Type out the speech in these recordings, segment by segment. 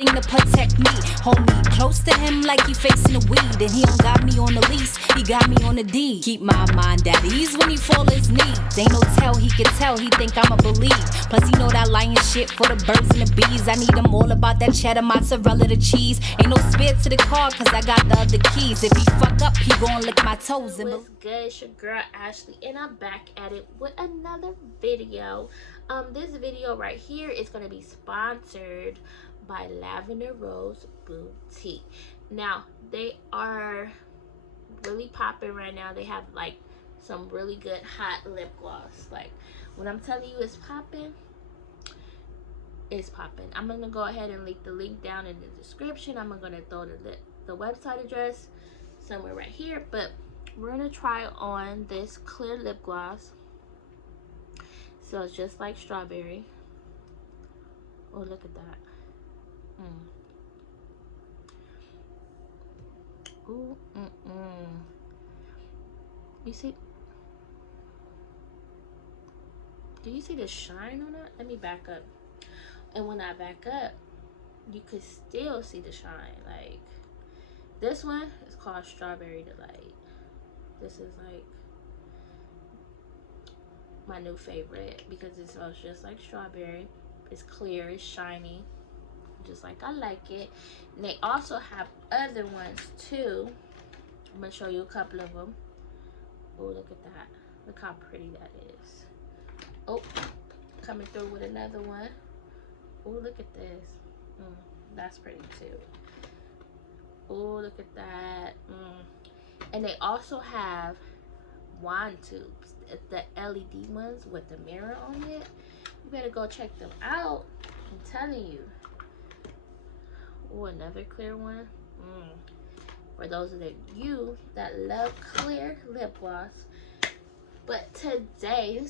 To protect me, hold me close to him like he facing the weed, and he don't got me on the lease, he got me on the D. Keep my mind at ease when he fall his knees. Ain't no tell, he can tell, he think I'ma believe. Plus he know that lying shit for the birds and the bees. I need him all about that cheddar, mozzarella, the cheese. Ain't no spare to the car, cause I got the other keys. If he fuck up, he gon' lick my toes. And what's good? It's your girl Ashley, and I'm back at it with another video. This video right here is gonna be sponsored by Lavender Rose Boutique. Now they are really popping right now. They have like some really good hot lip gloss. Like when I'm telling you it's popping, it's popping. I'm gonna go ahead and leave the link down in the description. I'm gonna throw the website address somewhere right here, but we're gonna try on this clear lip gloss. So it's just like strawberry. Oh, look at that. Ooh, You see? Do you see the shine on it? Let me back up. And when I back up, you could still see the shine. Like this one is called Strawberry Delight. This is like my new favorite because it smells just like strawberry. It's clear, it's shiny, just like I like it. And they also have other ones too. I'm gonna show you a couple of them. Oh, look at that. Look how pretty that is. Oh, coming through with another one. Oh, look at this. That's pretty too. Oh, look at that. And they also have wand tubes, the LED ones with the mirror on it. You better go check them out. I'm telling you. Oh, another clear one. For those of you that love clear lip gloss. But today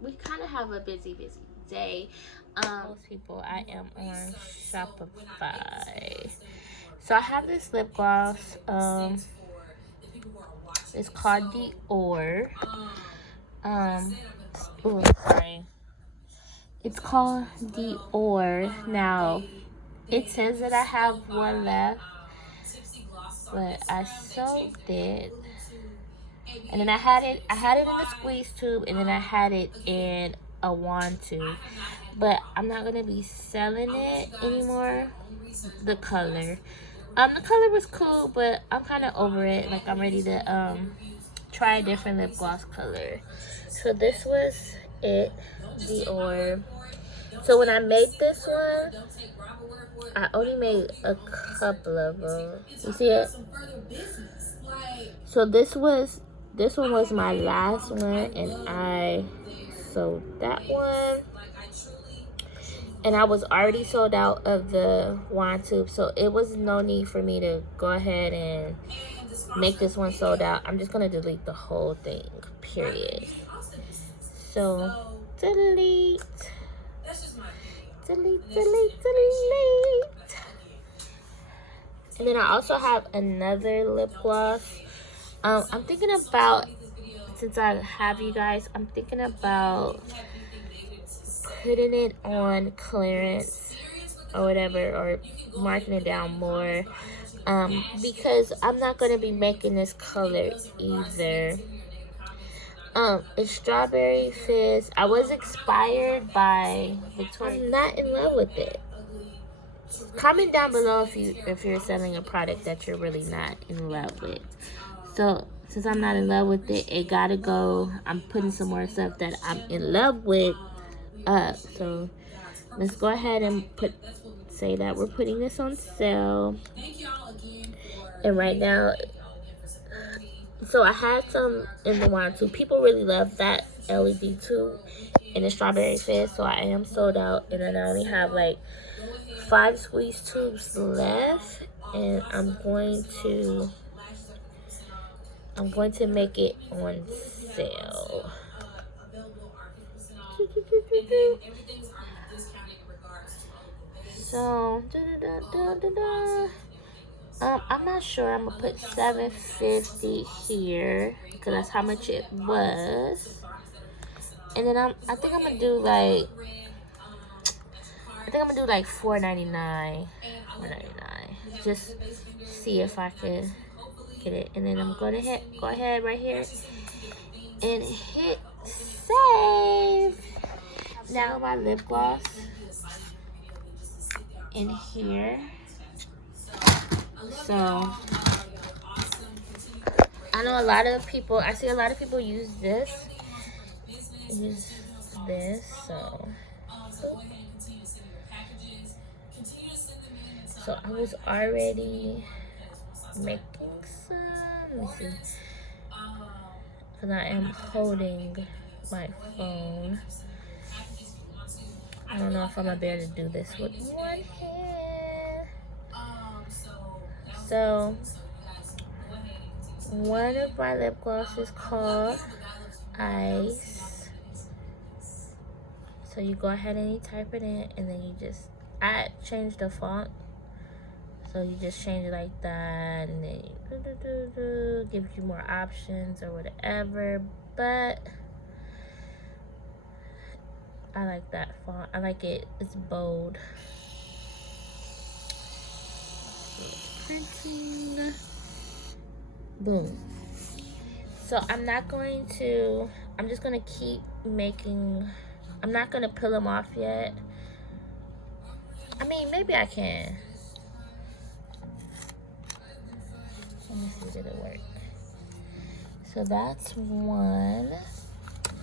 we kind of have a busy day. Most people, I am on Shopify. So I have this lip gloss. It's called Dior. Sorry. It's called Dior. Now, it says that I have one left, but I soaked it, and then I had it in a squeeze tube, and then I had it in a wand tube. But I'm not gonna be selling it anymore. The color was cool, but I'm kind of over it. Like I'm ready to try a different lip gloss color. So this was it, Dior. So when I made this one, I only made a couple of them. You see it? So this one was my last one, and I sold that one. And I was already sold out of the wand tube, so it was no need for me to go ahead and make this one sold out. I'm just gonna delete the whole thing, period. So delete. And then I also have another lip gloss. I'm thinking about, since I have you guys, I'm thinking about putting it on clearance or whatever, or marking it down more, because I'm not going to be making this color either. It's Strawberry Fizz. I was inspired by Victoria. I'm not in love with it. Comment down below if you're selling a product that you're really not in love with. So since I'm not in love with it, it gotta go. I'm putting some more stuff that I'm in love with up. So let's go ahead and say that we're putting this on sale. And right now, so I had some in the wand tube. People really love that LED tube in the Strawberry Fizz, so I am sold out, and then I only have like 5 squeeze tubes left, and I'm going to make it on sale. So I'm not sure. I'm gonna put $7.50 here because that's how much it was. And then I think I'm gonna do like think I'm gonna do like $4.99. $4.99. Just see if I can get it. And then I'm gonna go ahead right here and hit save. Now my lip gloss in here. So I know a lot of people, I see a lot of people use this. So I was already making some. Let me see. Because I am holding my phone. I don't know if I'm going to be able to do this with one hand. So one of my lip glosses is called Ice. So you go ahead and you type it in, and then you just, I changed the font. So you just change it like that, and then you gives you more options or whatever. But I like that font. I like it. It's bold. Printing. Boom. So I'm just gonna keep making. I'm not gonna peel them off yet. I mean, maybe I can. Let me see, did it work? So that's one.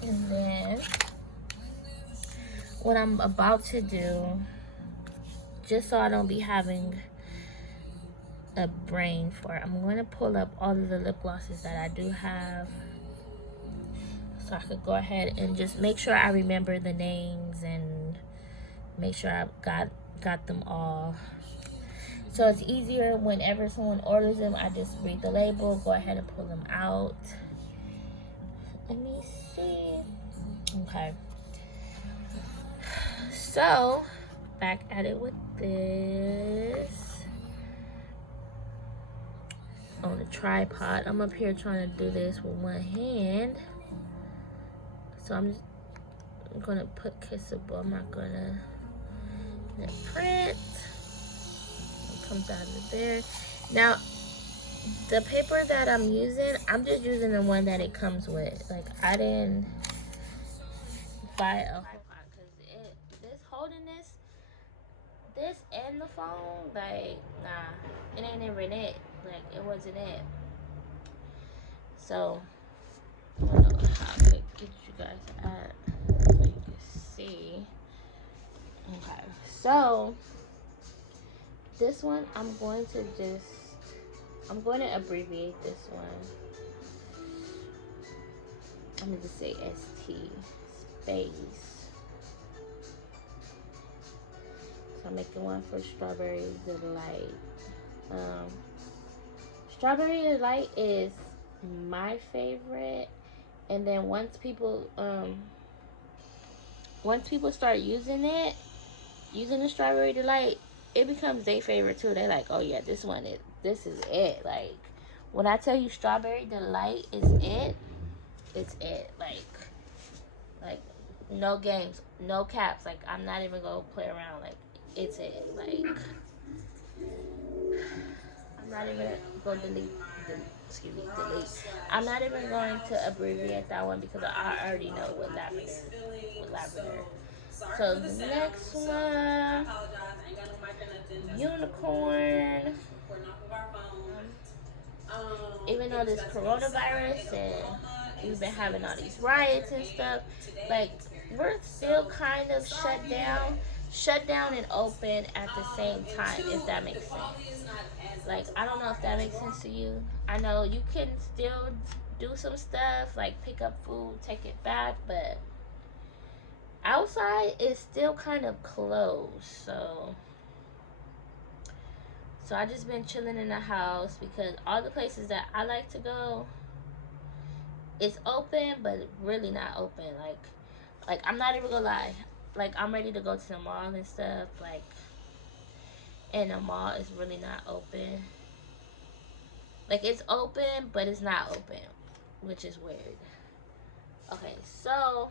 And then what I'm about to do, just so I don't be having a brain for it, I'm going to pull up all of the lip glosses that I do have, so I could go ahead and just make sure I remember the names and make sure I got them all. So it's easier whenever someone orders them, I just read the label, go ahead and pull them out. Let me see. Okay. So, back at it with this. On the tripod. I'm up here trying to do this with one hand. So I'm gonna put kissable. I'm not gonna print. It comes out of there. Now, the paper that I'm using, I'm just using the one that it comes with. Like, I didn't buy a tripod because this holding this and the phone, like, nah, it ain't even it. Like, it wasn't it. So I don't know how I could get you guys at so you can see. Okay, so this one I'm going to abbreviate this one. I'm going to just say ST space. So I'm making one for Strawberry Delight. Strawberry Delight is my favorite, and then once people start using the Strawberry Delight, it becomes their favorite too. They're like, oh yeah, this is it. Like, when I tell you Strawberry Delight is it, it's it. Like no games, no caps. Like, I'm not even gonna play around. Like, it's it. Like, I'm not even gonna delete. I'm not even going to abbreviate that one because I already know what lavender. So the next one, unicorn. Even though this coronavirus and we've been having all these riots and stuff, like, we're still kind of shut down and open at the same time, if that makes sense. Like, I don't know if that makes sense to you. I know you can still do some stuff, like pick up food, take it back, but outside is still kind of closed. So I just been chilling in the house because all the places that I like to go, it's open, but really not open. Like I'm not even gonna lie. Like, I'm ready to go to the mall and stuff, like, and the mall is really not open. Like, it's open, but it's not open, which is weird. Okay, so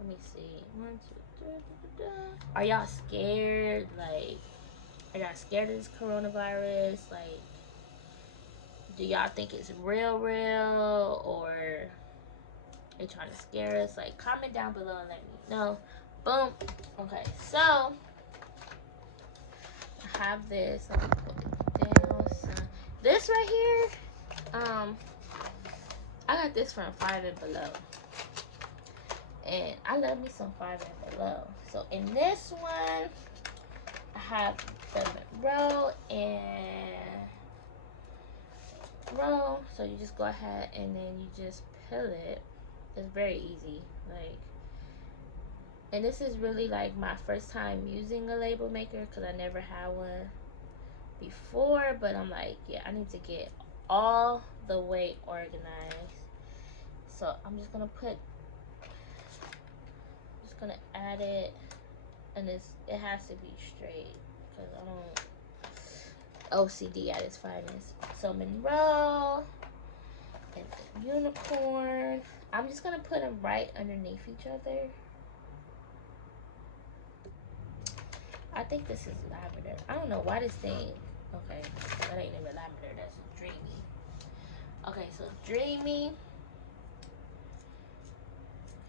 Let me see. 1, 2, 3. Are y'all scared? Like, are y'all scared of this coronavirus? Like, do y'all think it's real, or they trying to scare us? Like, comment down below and let me know. Boom. Okay, so I have this. Let me put it down. So, this right here, I got this from 5 and Below. And I love me some 5 and Below. So in this one, I have the Monroe and roll. So you just go ahead and then you just peel it. It's very easy. Like, and this is really like my first time using a label maker because I never had one before. But I'm like, yeah, I need to get all the way organized. So I'm just gonna add it, and it has to be straight because I don't OCD at its finest. So Monroe and the Unicorn. I'm just gonna put them right underneath each other. I think this is lavender. I don't know why this thing. Okay, that ain't even lavender. That's dreamy. Okay, so dreamy.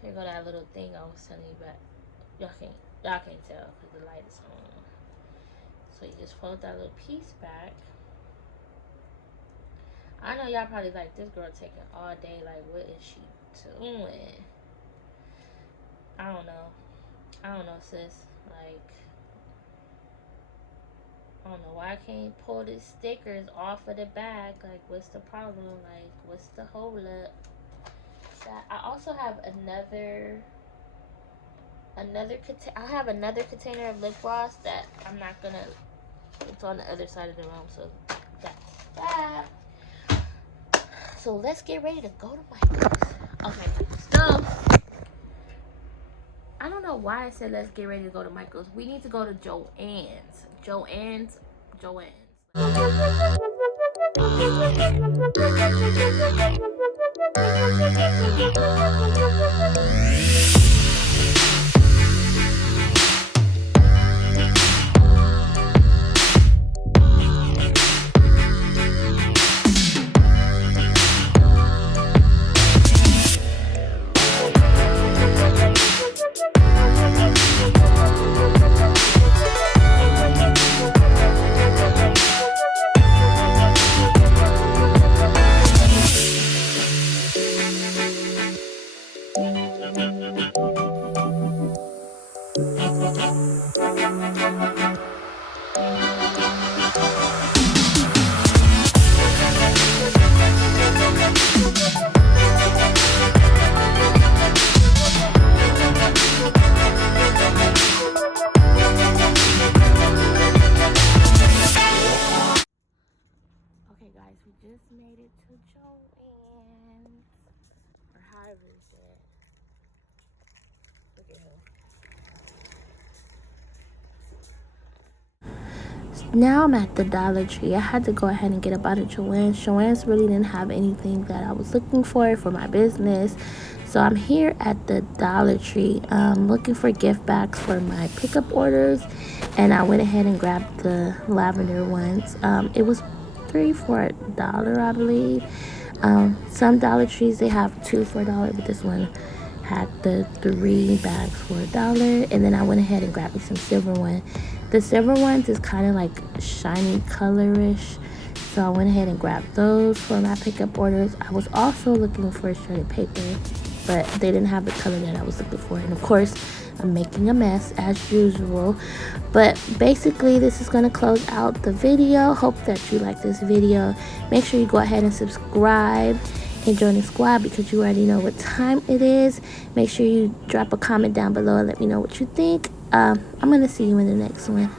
Here go that little thing I was telling you about. Y'all can't tell because the light is on. So you just fold that little piece back. I know y'all probably like, this girl taking all day. Like, what is she doing? I don't know, sis. Like, I don't know why I can't pull the stickers off of the bag. Like, what's the problem? Like, what's the hold up? I also have another container of lip gloss that I'm not gonna. It's on the other side of the room, so that's that. So let's get ready to go to Michael's. Okay, so I don't know why I said let's get ready to go to Michael's. We need to go to Joann's. Just made it to Joann's, or however it's said. Look at her. Now I'm at the Dollar Tree. I had to go ahead and get up out of Joann's. Joann's really didn't have anything that I was looking for my business. So I'm here at the Dollar Tree looking for gift bags for my pickup orders. And I went ahead and grabbed the lavender ones. It was $3 for $1, I believe. Some Dollar Trees, they have 2 for $1, but this one had the 3 bags for $1. And then I went ahead and grabbed me some silver one. The silver ones is kind of like shiny colorish, so I went ahead and grabbed those for my pickup orders. I was also looking for shredded paper, but they didn't have the color that I was looking for. And of course, I'm making a mess as usual. But basically, this is going to close out the video. Hope that you like this video. Make sure you go ahead and subscribe and join the squad because you already know what time it is. Make sure you drop a comment down below and let me know what you think. I'm going to see you in the next one.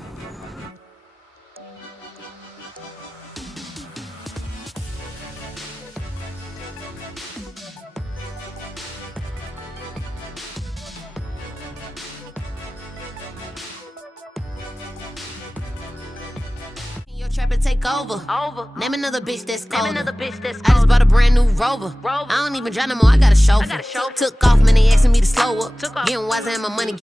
trap and take over. Name another bitch that's colder. I just bought a brand new Rover. I don't even drive no more, I got a chauffeur. Took off, man, they asking me to slow up. Getting wiser and my money